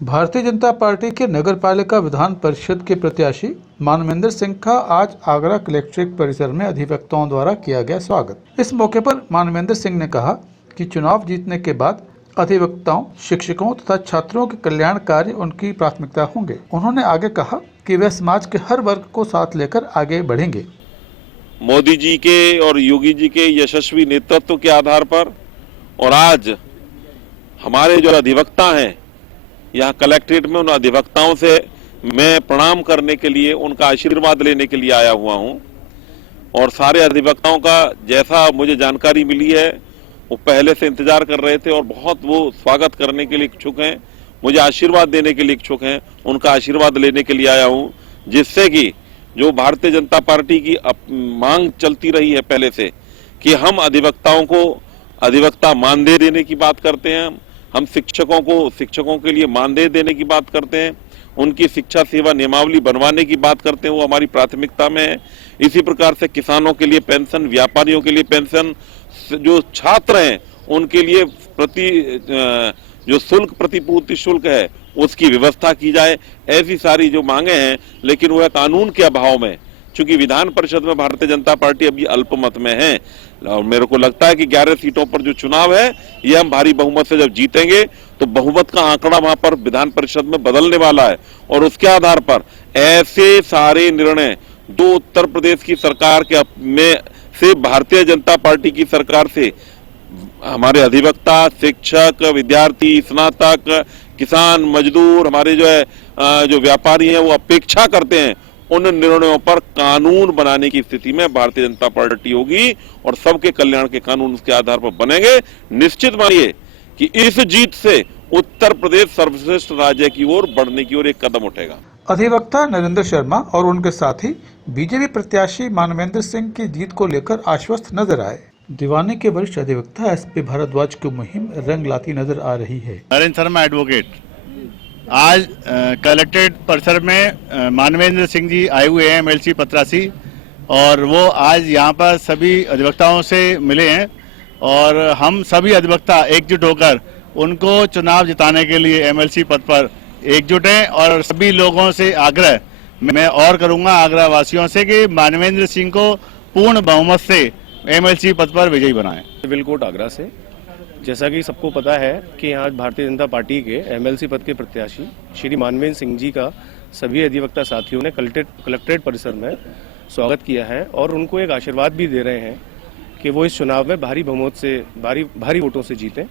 Bharatiya Janata party के नगरपालिका विधान परिषद के प्रत्याशी मानवेंद्र सिंह का आज आगरा कलेक्ट्रेट परिसर में अधिवक्ताओं द्वारा किया गया स्वागत। इस मौके पर मानवेंद्र सिंह ने कहा कि चुनाव जीतने के बाद अधिवक्ताओं, शिक्षकों तथा छात्रों के कल्याण कार्य उनकी प्राथमिकता होंगे। उन्होंने आगे कहा कि वे समाज के हर वर्ग को साथ लेकर आगे बढ़ेंगे। मोदी जी के और योगी जी के यशस्वी नेतृत्व के आधार पर और आज हमारे जो अधिवक्ता हैं, यहाँ कलेक्ट्रेट में उन अधिवक्ताओं से मैं प्रणाम करने के लिए, उनका आशीर्वाद लेने के लिए आया हुआ हूँ। और सारे अधिवक्ताओं का जैसा मुझे जानकारी मिली है, वो पहले से इंतजार कर रहे थे और बहुत वो स्वागत करने के लिए इच्छुक हैं, मुझे आशीर्वाद देने के लिए इच्छुक हैं। उनका आशीर्वाद लेने के लिए आया हूँ, जिससे कि जो भारतीय जनता पार्टी की मांग चलती रही है पहले से कि हम अधिवक्ताओं को अधिवक्ता मानदेय देने की बात करते हैं, हम शिक्षकों के लिए मानदेय देने की बात करते हैं, उनकी शिक्षा सेवा नियमावली बनवाने की बात करते हैं, वो हमारी प्राथमिकता में है। इसी प्रकार से किसानों के लिए पेंशन, व्यापारियों के लिए पेंशन, जो छात्र हैं उनके लिए जो शुल्क प्रतिपूर्ति शुल्क है उसकी व्यवस्था की जाए। ऐसी सारी जो मांगे हैं, लेकिन वह कानून के अभाव में, चूंकि विधान परिषद में भारतीय जनता पार्टी अभी अल्पमत में है और मेरे को लगता है कि 11 सीटों पर जो चुनाव है ये हम भारी बहुमत से जब जीतेंगे तो बहुमत का आंकड़ा वहां पर विधान परिषद में बदलने वाला है। और उसके आधार पर ऐसे सारे निर्णय जो उत्तर प्रदेश की सरकार के में से भारतीय जनता पार्टी की सरकार से हमारे अधिवक्ता, शिक्षक, विद्यार्थी, स्नातक, किसान, मजदूर, हमारे जो व्यापारी हैं वो अपेक्षा करते हैं, उन निर्णयों पर कानून बनाने की स्थिति में भारतीय जनता पार्टी होगी और सबके कल्याण के कानून उसके आधार पर बनेंगे। निश्चित मानिए कि इस जीत से उत्तर प्रदेश सर्वश्रेष्ठ राज्य की ओर बढ़ने की ओर एक कदम उठेगा। अधिवक्ता नरेंद्र शर्मा और उनके साथी बीजेपी प्रत्याशी मानवेंद्र सिंह की जीत को लेकर आश्वस्त नजर आए। दीवानी के वरिष्ठ अधिवक्ता एसपी भारद्वाज की मुहिम रंग लाती नजर आ रही है। नरेंद्र शर्मा एडवोकेट आज कलेक्ट्रेट परिसर में मानवेंद्र सिंह जी आए हुए हैं, MLC 85, और वो आज यहाँ पर सभी अधिवक्ताओं से मिले हैं और हम सभी अधिवक्ता एकजुट होकर उनको चुनाव जिताने के लिए MLC पद पर एकजुट हैं। और सभी लोगों से आग्रह मैं और करूँगा, आगरा वासियों से, कि मानवेंद्र सिंह को पूर्ण बहुमत से MLC पद पर विजयी बनाएं। सिविल कोर्ट आगरा से, जैसा कि सबको पता है कि आज भारतीय जनता पार्टी के MLC पद के प्रत्याशी श्री मानवेंद्र सिंह जी का सभी अधिवक्ता साथियों ने कलेक्ट्रेट परिसर में स्वागत किया है और उनको एक आशीर्वाद भी दे रहे हैं कि वो इस चुनाव में भारी बहुमत से, भारी वोटों से जीतें।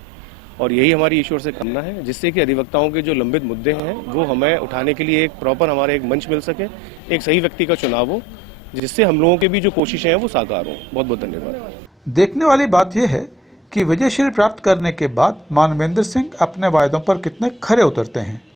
और यही हमारी ईश्वर से कामना है, जिससे कि अधिवक्ताओं के जो लंबित मुद्दे हैं वो हमें उठाने के लिए एक प्रॉपर हमारा एक मंच मिल सके, एक सही व्यक्ति का चुनाव हो, जिससे हम लोगों की भी जो कोशिशें हैं वो साकार हों। बहुत बहुत धन्यवाद। देखने वाली बात यह है कि विजयश्री प्राप्त करने के बाद मानवेंद्र सिंह अपने वायदों पर कितने खरे उतरते हैं।